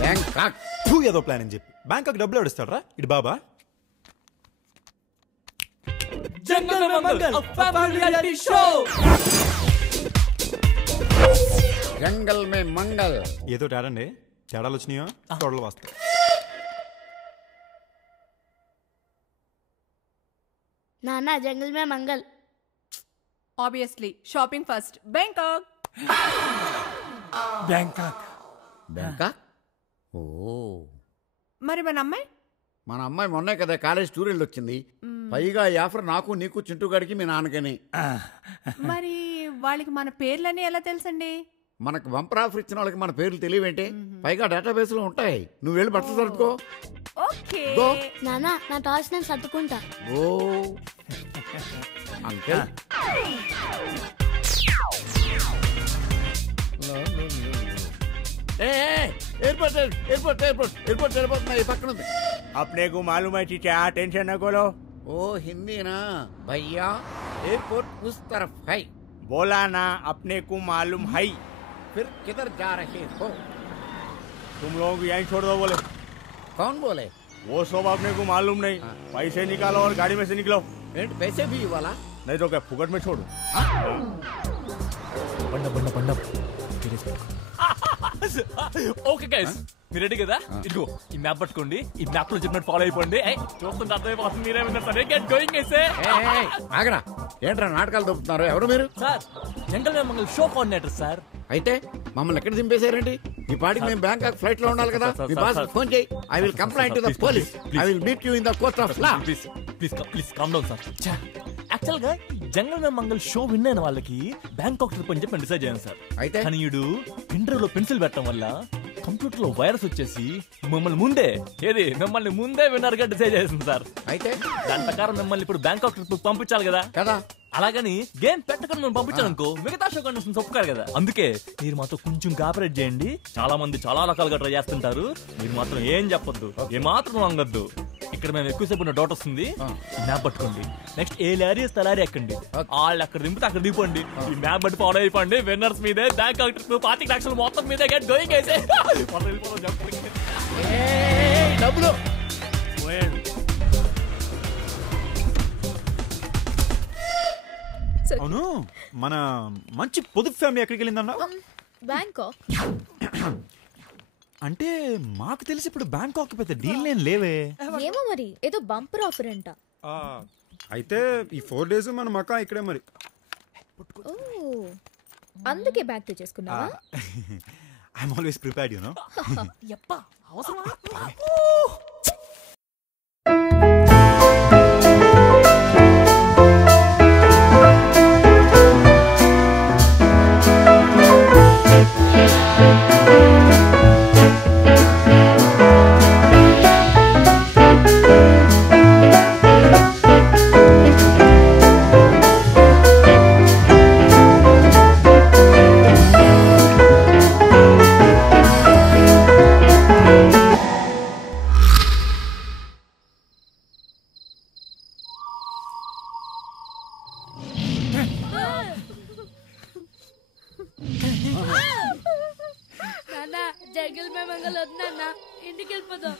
Bangkok ఏదో plan అని చెప్పి బ్యాంకాక్ డబ్బులు ఎవడిస్తాడరా ఇటు బాబా జంగల్ మే మంగల్ ఫ్యామిలీ రియాలిటీ షో జంగల్ మే మంగల్ ఏదో తేడండి తేడాలు వచ్చినాయో తోడలు వస్తాయి నానా జంగల్ మే మంగల్ Obviously, shopping first. Bangkok. Bangkok Bangkok ఓ మరి మన అమ్మాయి మన అమ్మాయి మొన్నే కదా కాలేజ్ టూర్ వెళ్ళి వచ్చింది పైగా ఈ ఆఫర్ నాకు నీకు చింటూగాడికి మీ నాన్నకని మరి వాళ్ళకి మన పేర్లని ఎలా తెలుసండి? మనకు బంపర్ ఆఫర్ ఇచ్చిన వాళ్ళకి మన పేర్లు తెలియవేంటే పైగా డేటాబేస్ లో ఉంటాయి నువ్వు వెళ్ళి బట్టలు సర్దుకో ఓకే గో నానా నా టాస్ నేను సర్దుకుంటా ఓ uncle airport airport airport airport airport मेरे पकड़ में अपने को मालूम है चीचा टेंशन न करो ओ हिंदी ना भैया एयरपोर्ट उस तरफ है बोला ना अपने को मालूम है फिर किधर जा रहे हो तुम लोग यहीं छोड़ दो बोले कौन बोले वो सब अपने को मालूम नहीं पैसे निकालो और गाड़ी में से निकलो पैसे भी वाला नहीं तो क्या फुकट में छोड़ो ఓకే గైస్ మీరు రెడీ కదా ఇదిగో ఈ మ్యాప్ పట్టుకోండి ఈ మ్యాప్ లో చెప్పినట్టు ఫాలో అయిపోండి చూస్తుంటే అర్థమైపోతుంది మీరేమన్నా సరే గెట్ గోయింగ్ అయితే ఆగరా ఏంట్రా నాటకాలు దొప్పుతున్నారు ఎవరు మీరు సార్ జంగల్ మే మంగల్ షో కోఆర్డినేటర్ సార్ అయితే మమ్మల్ని ఎక్కడ దింపేశారండి ఈ పాటికి మేము బ్యాంకాక్ ఫ్లైట్ లో ఉండాలి కదా మీ బాస్ ఫోన్ చేయి I will complaint to the police I will meet you in the court of law please please please calm down sir actual గా జంగల్ మే మంగల్ షో విన్ అయిన వాళ్ళకి బ్యాంకాక్ ట్రిప్ అని చెప్పి డిసైడ్ చేయండి సార్ అయితే కానీ ఈడు ప్రింటర్ లో పెన్సిల్ పెట్టడం వల్ల కంప్యూటర్ లో వైరస్ వచ్చేసి మిమ్మల్ని ముందే విన్నర్ గా డిసైడ్ చేసింది సార్ అయితే దాని ప్రకారం మిమ్మల్ని ఇప్పుడు బ్యాంకాక్ ట్రిప్ పంపించాలి కదా కదా అలాగని గేమ్ పెట్టకుండా మేము పంపించాను అనుకో మిగతా షో కండిషన్స్ ఒప్పుకారు కదా అందుకే మీరు మాతో కొంచెం కోఆపరేట్ చేయండి చాలా మంది చాలా రకాలుగా ట్రై చేస్తుంటారు మీరు మాత్రం ఏం చెప్పొద్దు ఏ మాత్రం వంగద్దు ఇక్కడ మేము ఎక్కువసేపు ఉన్న డౌట్ వస్తుంది మ్యాప్ పట్టుకోండి నెక్స్ట్ ఏ లారీ తలారీ ఎక్కండి వాళ్ళు అక్కడ దింపితే అక్కడ దింపండి ఈ మ్యాప్ బట్టి ఫాలో అయిపోండి విన్నర్స్ మీదే బ్యాంకాక్ ట్రిప్ 40 లక్షలు మొత్తం మీదే గెట్ గోయింగ్ అయితే డబ్బులు అవును మన మంచి పొదుపు ఫ్యామిలీ ఎక్కడికి వెళ్ళిందన్నా బ్యాంకాక్ అంటే మాకు తెలిసి ఇప్పుడు బ్యాంకాక్ పెద్ద డీల్ నేను లేవే ఏమో మరి ఏదో బంపర్ ఆఫర్ అంట అయితే ఈ 4 days మన మకా ఇక్కడే మరి ఓ అందుకే బ్యాగ్ తెచ్చేసుకున్నావా I'm always prepared you know యప్పా అవసరమా నానా జంగల్ మే మంగల్ వద్దు నాన్న ఇంటికి వెళ్ళిపోదాం